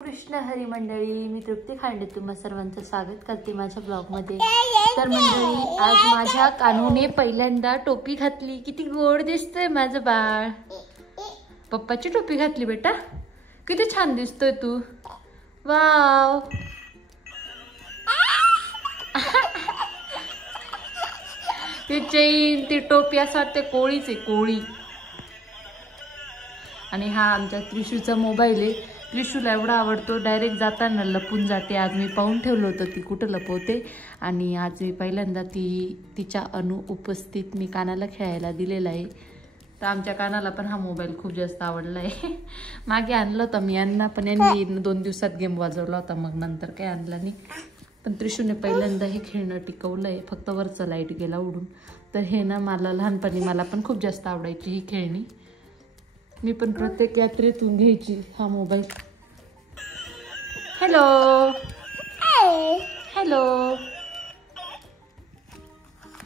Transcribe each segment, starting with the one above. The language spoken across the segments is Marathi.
कृष्ण हरी मंडळी, मी तृप्ती खांडे तुम्हा सर्वांचं स्वागत करते माझ्या ब्लॉगमध्ये। तर मंडळी, आज माझ्या कानूने पहिल्यांदा टोपी घातली। किती गोड दिसतोय माझं बाळ। पप्पाची टोपी घातली बेटा, किती छान दिसतोय तू। वाव, ती चैन, ती टोपी असं वाटते कोळीच आहे, कोळी। आणि हा आमच्या त्रिशूचा मोबाईल आहे। त्रिशूला एवढा आवडतो, डायरेक्ट जाताना लपून जाते। आज मी पाहून ठेवलं होतं ती कुठं लपवते, आणि आज मी पहिल्यांदा तिच्या अनुपस्थित मी कानाला खेळायला दिलेला आहे। तर आमच्या कानाला पण हा मोबाईल खूप जास्त आवडला आहे। मागे आणलं होतं मी यांना, पण यांनी 2 दिवसात गेम वाजवला होता, मग नंतर काही आणला नाही। पण त्रिशूने पहिल्यांदा हे खेळणं टिकवलं आहे, फक्त वरचा लाईट गेला उडून। तर हे ना, मला लहानपणी मला पण खूप जास्त आवडायची ही खेळणी। मी पण प्रत्येक यात्रेतून घ्यायची हा मोबाईल। Hello hello.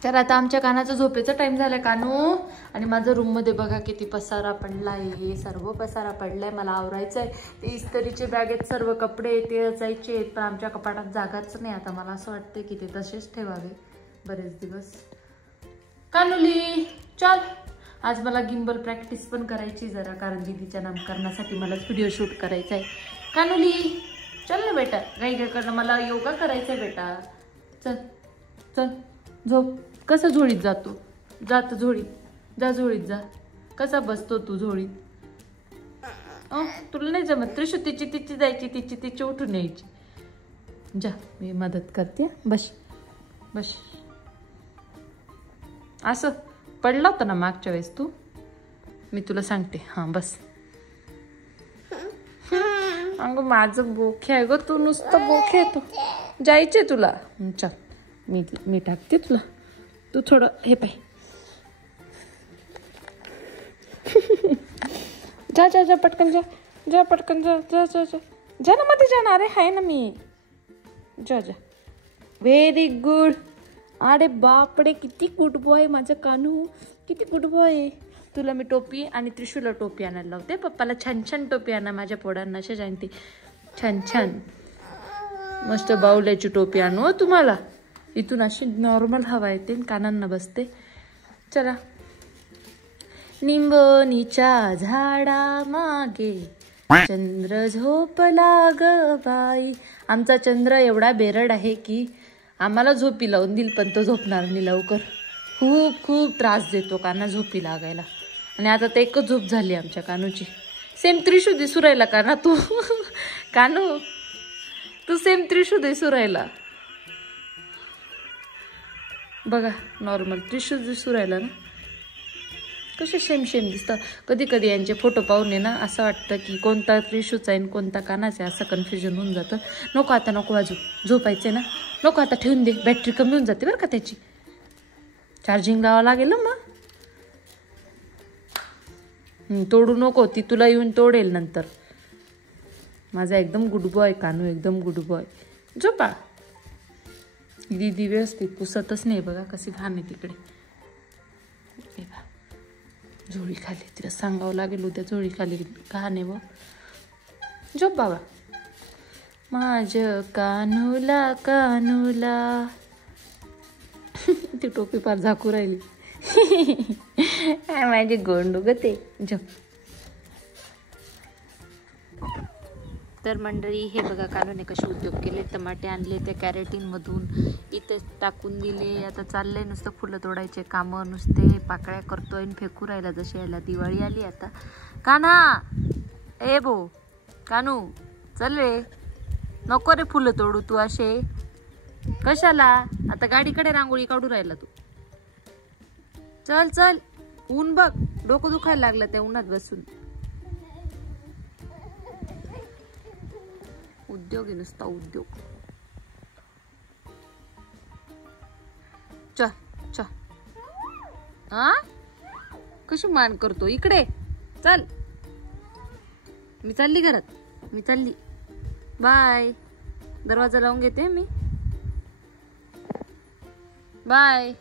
तर आता आमच्या कानाचा झोपेचा टाइम झाला कानू, आणि माझ्या रूम मध्ये बघा किती पसारा पडलाय। हे सर्व पसारा पडलाय, मला आवरायचंय। ते इस्त्रीचे बॅगेत सर्व कपडे ते जायचे, पण आमच्या कपाटात जागाच नाही। आता मला असं वाटतं की ते तसेच ठेवावे बरेच दिवस। कानूली चल, आज मला गिम्बल प्रॅक्टिस पण करायची जरा, कारण दीदीच्या नामकरणासाठी मला व्हिडिओ शूट करायचा आहे। कानूली चल ना बेटा, काही करणं, मला योगा करायचा आहे बेटा। चल चल, झोप। कसा झोळीत जातो, जात झोळीत जा, झोळीत जा। कसा बसतो तू झोळीत? तुला नाही जमत। त्रिशू तिची जायची, तिची उठून यायची। जा, मी मदत करते। बस बस। असं पडला होता ना मागच्या वेळेस तू, मी तुला सांगते। हा बस। अगं माझं बोखे आहे ग, तू नुसतं बोखे आहे। तू जायचे तुला, चल मी टाकते तुला। तू थोडं हे पाय। जा जा जा, पटकन जा जा, पटकन जा जा जा जा, जा ना मध्ये जाणार आहे, हाय ना मी। जा जा, व्हेरी गुड। अरे बापडे, किती गुड बॉय माझं कानू, किती गुड बॉय। तुला मी टोपी आणि त्रिशूला टोपी आणायला लावते। पप्पाला छान छान टोपी आणा, माझ्या पोडांना अशा जाणती छान छान मस्त बाऊल्याची टोपी आणू तुम्हाला। इथून अशी नॉर्मल हवा येते, कानांना बसते। चला। निंबोनीच्या झाडा मागे चंद्र झोपला ग बाई। आमचा चंद्र एवढा बेरड आहे की आम्हाला झोपी लावून देईल, पण तो झोपणार नाही लवकर। खूप खूप त्रास देतो काना झोपी लागायला। आणि आता तर एकच झोप झाली आमच्या कानूची। सेम त्रिशू दिसू राहिला का ना तू? कानू तू सेम त्रिशू दिसू राहिला बघा, नॉर्मल त्रिशू दिसू राहिला ना। कसे सेम सेम दिसतं। कधी कधी यांचे फोटो पाहून ना असं वाटतं की कोणता त्रिशूचा आहे कोणता कानाचा आहे, असं कन्फ्युजन होऊन जातं। नको आता, नको वाजू, झोपायचे ना, नको आता, ठेवून दे। बॅटरी कमी होऊन जाते बरं का त्याची, चार्जिंग लावावं लागेल ना मग। तोडू नको, ती तुला येऊन तोडेल नंतर। माझा एकदम गुड बॉय कानू, एकदम गुड बॉय। झोपा। दीदी व्यवस्थित पुसतच नाही बघा, कशी घाण आहे तिकडे। झोळी खाली, तिला सांगावं लागेल उद्या, झोळी खाली घाण आहे व। झोप बाबा माझ्या कानूला कानूला। ती टोपी पार झाकू राहिली। माझे गोंडू ग ते। झोप। तर मंडळी, हे बघा कानूने कसे उद्योग केले। टमाटे आणले त्या कॅरेटीन मधून, इथे टाकून दिले। आता चाललंय नुसतं फुलं तोडायचे कामं, नुसते पाकळ्या करतोय आणि फेकू राहिला। जशी यायला दिवाळी आली आता। कान्हा ए भो, कानू चल रे, नको रे फुलं तोडू तू असे। कशाला? आता गाडीकडे रांगोळी काढू राहिला तू। चल चल, ऊन बघ, डोकं दुखायला लागलं त्या उन्हात बसून। उद्योग आहे नुसता उद्योग। चल चल। हा, कशी मान करतो, इकडे चल। मी चालली घरात, मी चालली, बाय। दरवाजा लावून घेते मी, बाय।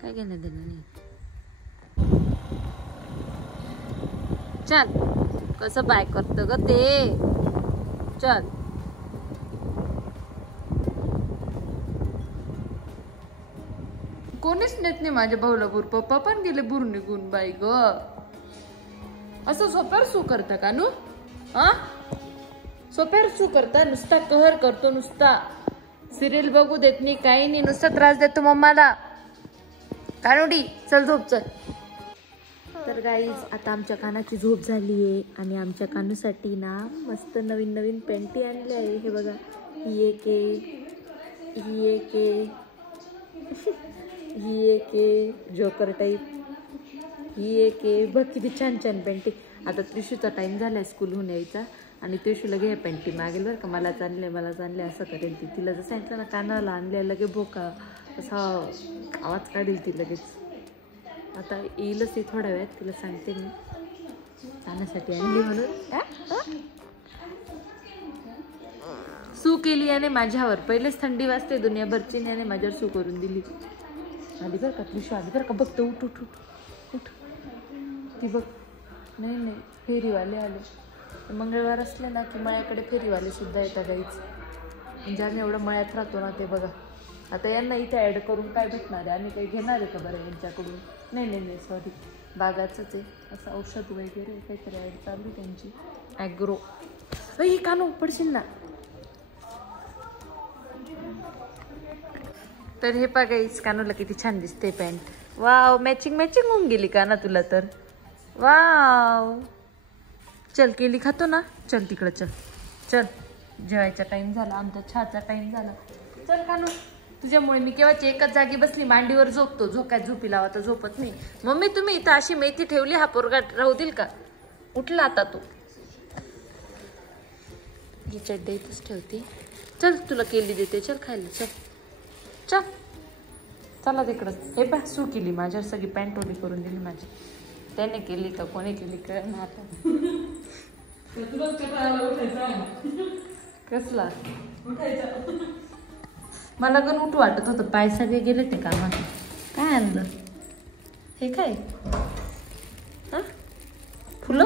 काय घेणं देणं नाही। चल, कसं बाय करतं ग ते। चल. कोणीच नेत नाही माझ्या भाऊला बुर. पप्पा पण गेले बुर निघून. बाई ग, असं सोप्यावर सू करता का नू? हा, सोप्यावर सू करता. नुसता कहर करतो, नुसता सिरियल बघू देत नाही, काही नाही, नुसता त्रास देतो मम्माला. कानोडी चल झोप चल. तर गाईज आता आमच्या कानाची झोप झाली आहे आणि आमच्या कानूसाठी ना मस्त नवीन नवीन पेंटी आणली आहे. हे बघा, ही एक आहे, ही एक आहे, ही एक आहे जोकर टाईप, ही एक आहे. बघ किती छान छान पेंटी. आता त्रिशूचा टाइम झालाय स्कूलहून यायचा आणि त्रिशूला घे पेंटी मागेल बरं का, मला चालले मला चालले असं करेल ती. तिला जसं सांगितलं ना कानाला आणले लगे भोका असा आवाज काढेल ती लगेच. आता येईलच ती थोड्या वेळात, तिला सांगते मी कानासाठी आणली म्हणून. सू केली याने माझ्यावर. पहिलेच थंडी वाजते दुनियाभरची, याने माझ्यावर सू करून दिली. आली बरं का त्रिशू, आली बरं का. बघ तर उठ उठ उठ उठ. ती बघ, नाही नाही फेरीवाले आले. मंगळवार असले ना की मळ्याकडे फेरीवाले सुद्धा येतात गाईच. म्हणजे आम्ही एवढं मळ्यात राहतो ना ते बघा. आता यांना इथे ॲड करून काय भेटणार आहे? आम्ही काही घेणार आहे का बरं यांच्याकडून? नाही नाही नाही सॉरी, बागाचंच आहे. असं औषध वगैरे काहीतरी ॲड चालू त्यांची, ॲग्रो. ही कानू पडशील ना. तर हे बघायच कानूला किती छान दिसते पॅन्ट. वाव, मॅचिंग मॅचिंग होऊन गेली का ना तुला तर. वाव, चल केली खातो ना. चल तिकडं चल. चल जेवायचा टाइम झाला, आमचा चहाचा टाइम झाला. चल कानू, तुझ्यामुळे मी केव्हाची एकच जागी बसली, मांडीवर झोपतो. झोक्यात झोपी लावा तर झोपत नाही. मम्मी तुम्ही इथं अशी मेथी ठेवली, हा पोरगा राहू देईल का? उठला आता तू. ही चड्डी इथंच ठेवते. चल तुला केली देते, चल खायला. चल चल चला तिकडं. हे पा सू केली माझ्यावर, सगळी पॅन्ट ओली करून दिली माझी. त्याने केली का कोणी केली कळ ना आता. कसला मला पण उठ वाटत होतं, पाय सगळे गेले ते कामात. काय आणलं हे? काय हा? फुलं?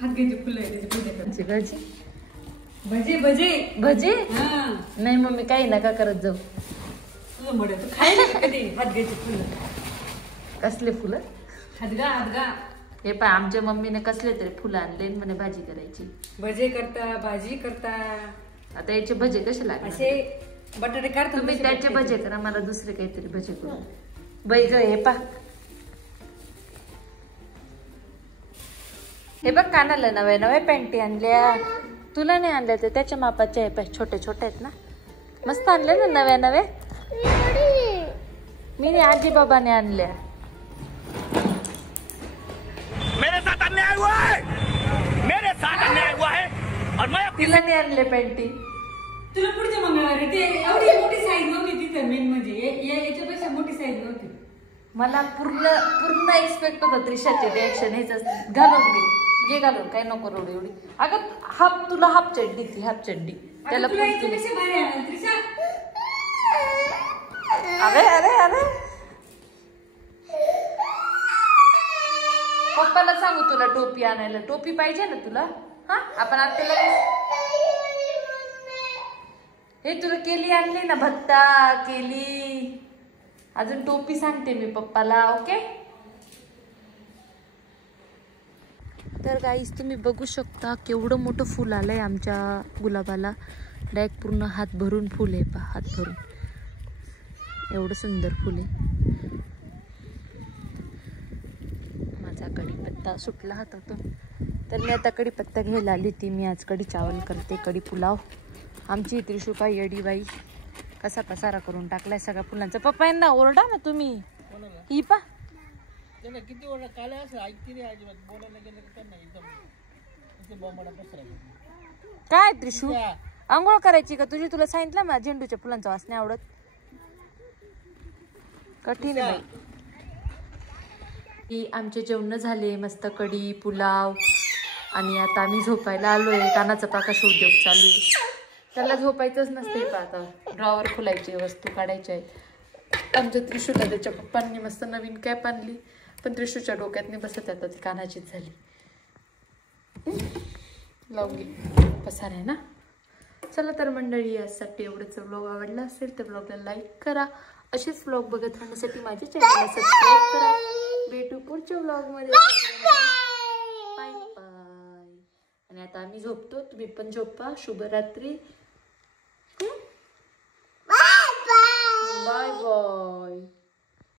हातग्याची फुलं आहे त्याची. भाजी भजे भजे भजे? नाही मम्मी काही नका करत जाऊ. हातग्याची फुलं. कसले फुलं? हातगा हातगा. हे पाय आमच्या मम्मीने कसले तरी फुलं आणले म्हणे भाजी करायची. भजे करता, भाजी करता. आता याचे भजे कसे लागले? असे बटाटे काढतो. तुम्ही त्याचे भजे करा, मला दुसरे काहीतरी भजे करू. बाई ग, हे पा हे बघ कानाला नव्या नव्या पॅन्टी आणल्या. तुला नाही आणल्या तर त्याच्या मापाच्या आहे. पाय छोटे छोटे आहेत ना, मस्त आणले ना नव्या नव्या. मी आजी बाबाने आणल्या. मेरे साथ अन्याय हुआ है, मेरे साथ अन्याय हुआ है और मैं तिला नाही आणले पॅन्टी. तुला पुढच्या मंगळवारी ते एवढी मोठी साईज नव्हती तिथं. मेन म्हणजे याच्यापेक्षा मोठी साईज नव्हती. मला पूर्ण पूर्ण एक्सपेक्ट होतं त्रिशाचे रिॲक्शन हेच असते. घालून घे घालून, काही नको रोड एवढी. अगं हाफ, तुला हाफ चड्डी ती, हाफ चड्डी त्याला. अरे अरे अरे, पप्पाला सांगू तुला टोपी आणायला. टोपी पाहिजे ना तुला? हा, आपण आता हे तुला केली आणली ना, भत्ता केली. अजून टोपी सांगते मी पप्पाला. ओके. तर गाईस तुम्ही बघू शकता केवढं मोठं फुल आलंय आमच्या गुलाबाला. डायरेक्ट पूर्ण हात भरून फुल आहे पा, हात भरून. एवढं सुंदर फुल आहे. माझा कढीपत्ता सुटला हातातून. तर मी आता कढीपत्ता घ्यायला आली ती. मी आज कढी चावल करते, कढी पुलाव. आमची त्रिशू काय येडी बाई, कसा पसारा करून टाकलाय सगळ्या फुलांचा. पप्पा यांना ओरडा ना तुम्ही. ही पा किती ओरडा काल असं ऐकते रे, अजिबात बोलायला गेलं तर त्यांना एकदम बोंबाडा पसरा. काय त्रिशू आंघोळ करायची का तुझी? तुला सांगितलं ना झेंडूच्या फुलांचा वास नाही आवडत. कठीण आहे. आमचे जेवण झाले, मस्त कढी पुलाव. आणि आता आम्ही झोपायला आलोय. कानाचा प्रकाश उद्योग चालू आहे. त्याला झोपायचंच नसते पा. आता ड्रॉवर खुलायचे, वस्तू काढायच्या आहेत. आमच्या त्रिशूला त्याच्या पप्पांनी मस्त नवीन कॅप आणली, पण त्रिशूच्या डोक्यात नाही बसत. आता ती कानाचीच झाली. लावून घे, पसार आहे ना. चला तर मंडळी, यासाठी एवढंच व्लॉग आवडला असेल तर व्लॉगला लाईक करा. असेच व्लॉग बघत राहण्यासाठी माझ्या चॅनलला सबस्क्राईब करा. भेटू पुढच्या व्लॉगमध्ये. Bye bye. आणि आता आम्ही झोपतो, तुम्ही पण झोपा. शुभरात्री. Bye bye.